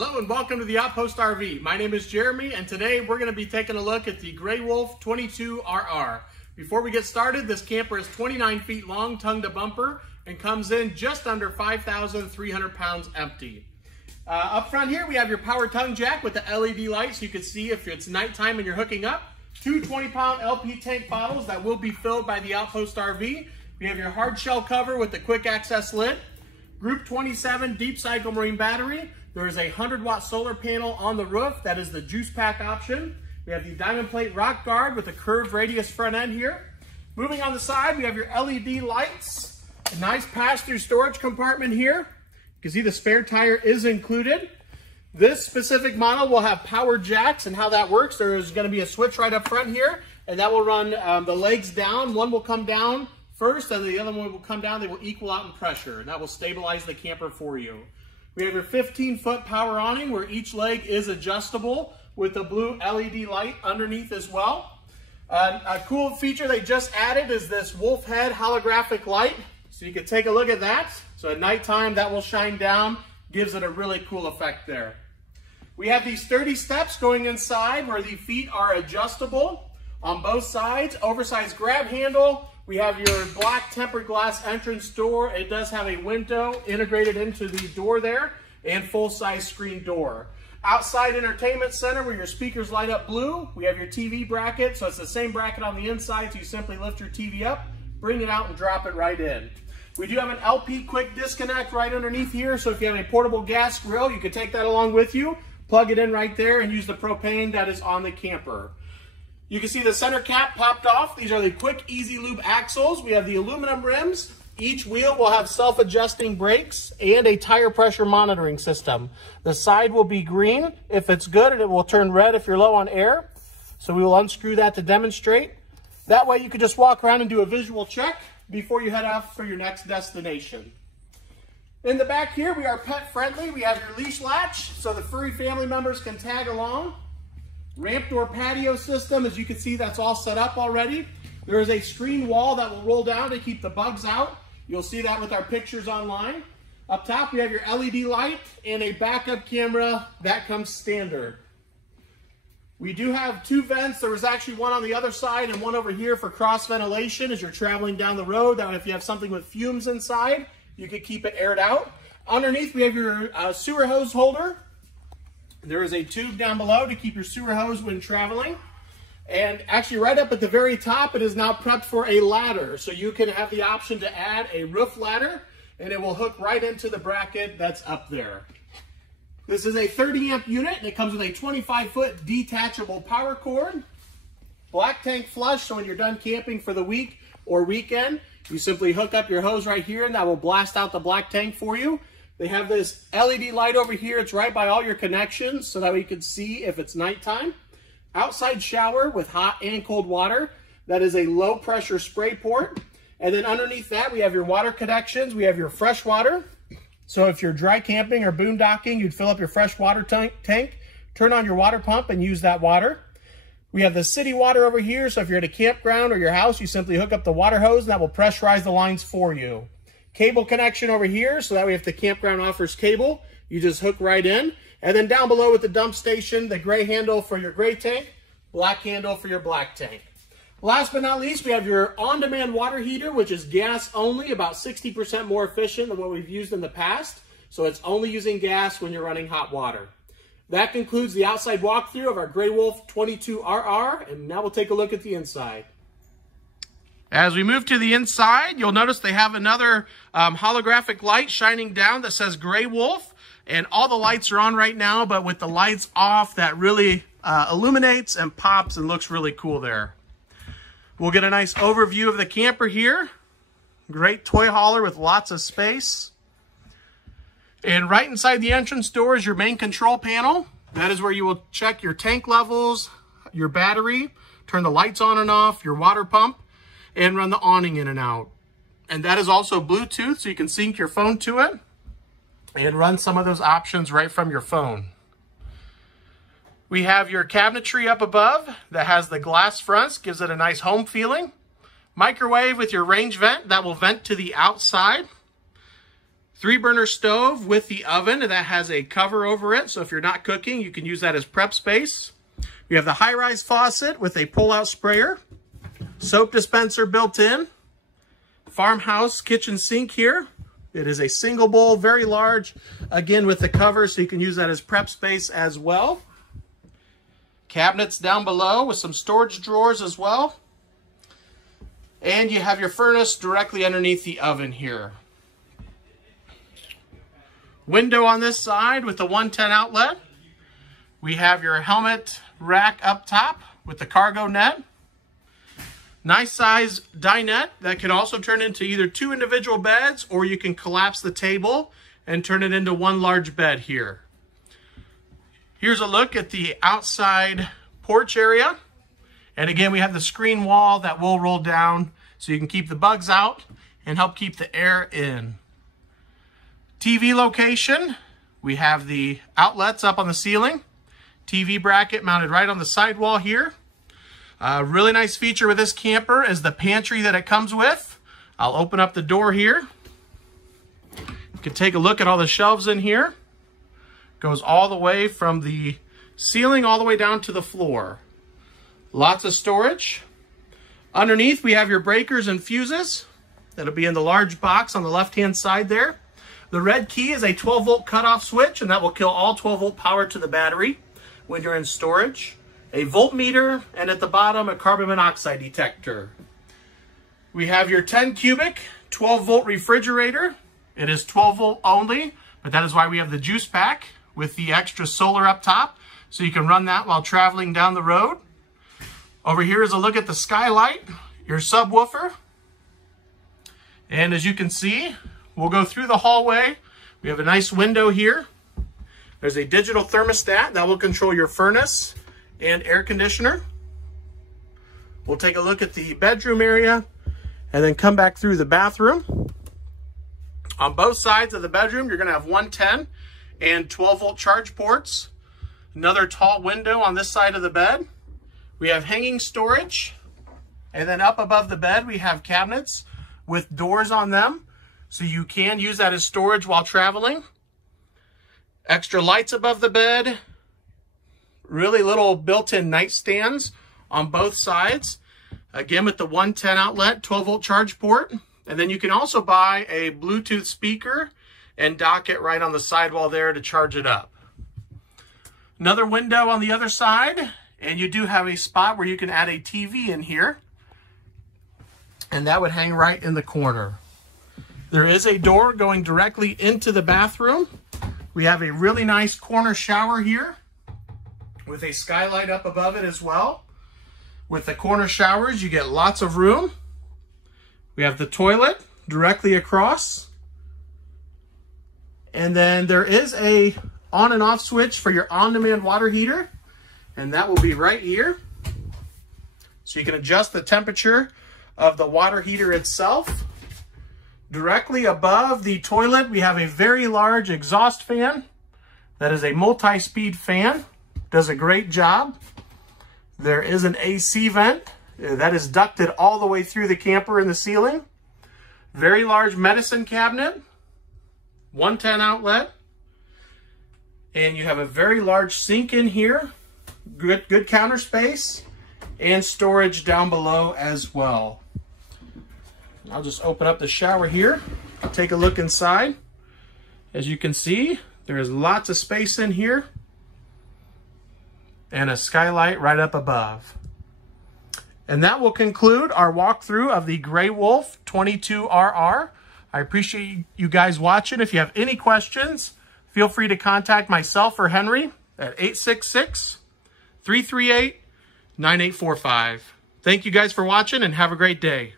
Hello and welcome to the Outpost RV. My name is Jeremy and today we're going to be taking a look at the Grey Wolf 22RR. Before we get started, this camper is 29 feet long, tongue to bumper, and comes in just under 5,300 pounds empty. Up front here we have your power tongue jack with the LED light so you can see if it's nighttime and you're hooking up. Two 20-pound LP tank bottles that will be filled by the Outpost RV. We have your hard shell cover with the quick access lid. Group 27 deep cycle marine battery. There is a 100-watt solar panel on the roof. That is the juice pack option. We have the diamond plate rock guard with a curved radius front end here. Moving on the side, we have your LED lights. A nice pass-through storage compartment here. You can see the spare tire is included. This specific model will have power jacks, and how that works, there is going to be a switch right up front here, and that will run the legs down. One will come down first, and the other one will come down. They will equal out in pressure, and that will stabilize the camper for you. We have your 15-foot power awning where each leg is adjustable with the blue LED light underneath as well. A cool feature they just added is this wolf head holographic light. So you can take a look at that. So at nighttime that will shine down, gives it a really cool effect there. We have these 30 steps going inside where the feet are adjustable on both sides. Oversized grab handle. We have your black tempered glass entrance door. It does have a window integrated into the door there and full-size screen door. Outside entertainment center where your speakers light up blue. We have your TV bracket, so it's the same bracket on the inside, so you simply lift your TV up, bring it out and drop it right in. We do have an LP quick disconnect right underneath here, so if you have a portable gas grill, you can take that along with you, plug it in right there and use the propane that is on the camper. You can see the center cap popped off. These are the quick, easy lube axles. We have the aluminum rims. Each wheel will have self-adjusting brakes and a tire pressure monitoring system. The side will be green if it's good, and it will turn red if you're low on air. So we will unscrew that to demonstrate. That way you can just walk around and do a visual check before you head off for your next destination. In the back here, we are pet friendly. We have your leash latch so the furry family members can tag along. Ramp door patio system, as you can see, that's all set up already. There is a screen wall that will roll down to keep the bugs out. You'll see that with our pictures online. Up top, we have your LED light and a backup camera. That comes standard. We do have two vents. There was actually one on the other side and one over here for cross ventilation as you're traveling down the road. That way, if you have something with fumes inside, you can keep it aired out. Underneath, we have your sewer hose holder. There is a tube down below to keep your sewer hose when traveling. And actually right up at the very top, it is now prepped for a ladder. So you can have the option to add a roof ladder and it will hook right into the bracket that's up there. This is a 30 amp unit and it comes with a 25-foot detachable power cord. Black tank flush, so when you're done camping for the week or weekend, you simply hook up your hose right here and that will blast out the black tank for you. They have this LED light over here. It's right by all your connections so that way you can see if it's nighttime. Outside shower with hot and cold water. That is a low pressure spray port. And then underneath that, we have your water connections. We have your fresh water. So if you're dry camping or boondocking, you'd fill up your fresh water tank, turn on your water pump and use that water. We have the city water over here. So if you're at a campground or your house, you simply hook up the water hose and that will pressurize the lines for you. Cable connection over here, so that way if the campground offers cable, you just hook right in. And then down below with the dump station, the gray handle for your gray tank, black handle for your black tank. Last but not least, we have your on-demand water heater, which is gas only, about 60% more efficient than what we've used in the past. So it's only using gas when you're running hot water. That concludes the outside walkthrough of our Grey Wolf 22RR, and now we'll take a look at the inside. As we move to the inside, you'll notice they have another holographic light shining down that says Grey Wolf. And all the lights are on right now, but with the lights off, that really illuminates and pops and looks really cool there. We'll get a nice overview of the camper here. Great toy hauler with lots of space. And right inside the entrance door is your main control panel. That is where you will check your tank levels, your battery, turn the lights on and off, your water pump, and run the awning in and out. And that is also Bluetooth, so you can sync your phone to it and run some of those options right from your phone. We have your cabinetry up above that has the glass fronts, gives it a nice home feeling. Microwave with your range vent that will vent to the outside. 3-burner stove with the oven that has a cover over it. So if you're not cooking, you can use that as prep space. We have the high-rise faucet with a pull-out sprayer. Soap dispenser built in. Farmhouse kitchen sink here. It is a single bowl, very large, again with the cover, so you can use that as prep space as well. Cabinets down below with some storage drawers as well. And you have your furnace directly underneath the oven here. Window on this side with the 110 outlet. We have your helmet rack up top with the cargo net. Nice size dinette that can also turn into either 2 individual beds, or you can collapse the table and turn it into 1 large bed here. Here's a look at the outside porch area. And again, we have the screen wall that will roll down so you can keep the bugs out and help keep the air in. TV location, we have the outlets up on the ceiling. TV bracket mounted right on the sidewall here. A really nice feature with this camper is the pantry that it comes with. I'll open up the door here. You can take a look at all the shelves in here. Goes all the way from the ceiling all the way down to the floor. Lots of storage. Underneath we have your breakers and fuses. That'll be in the large box on the left-hand side there. The red key is a 12-volt cutoff switch, and that will kill all 12-volt power to the battery when you're in storage. A voltmeter, and at the bottom, a carbon monoxide detector. We have your 10 cubic, 12-volt refrigerator. It is 12-volt only, but that is why we have the juice pack with the extra solar up top, so you can run that while traveling down the road. Over here is a look at the skylight, your subwoofer. And as you can see, we'll go through the hallway. We have a nice window here. There's a digital thermostat that will control your furnace and air conditioner. We'll take a look at the bedroom area and then come back through the bathroom. On both sides of the bedroom, you're going to have 110 and 12-volt charge ports. Another tall window on this side of the bed. We have hanging storage. And then up above the bed, we have cabinets with doors on them, so you can use that as storage while traveling. Extra lights above the bed. Really little built-in nightstands on both sides. Again, with the 110 outlet, 12-volt charge port. And then you can also buy a Bluetooth speaker and dock it right on the sidewall there to charge it up. Another window on the other side, and you do have a spot where you can add a TV in here. And that would hang right in the corner. There is a door going directly into the bathroom. We have a really nice corner shower here with a skylight up above it as well. With the corner showers, you get lots of room. We have the toilet directly across. And then there is a on and off switch for your on-demand water heater. And that will be right here. So you can adjust the temperature of the water heater itself. Directly above the toilet, we have a very large exhaust fan. That is a multi-speed fan. Does a great job. There is an AC vent that is ducted all the way through the camper in the ceiling. Very large medicine cabinet. 110 outlet. And you have a very large sink in here. Good counter space. And storage down below as well. I'll just open up the shower here. Take a look inside. As you can see, there is lots of space in here. And a skylight right up above. And that will conclude our walkthrough of the Grey Wolf 22RR. I appreciate you guys watching. If you have any questions, feel free to contact myself or Henry at 866-338-9845. Thank you guys for watching and have a great day.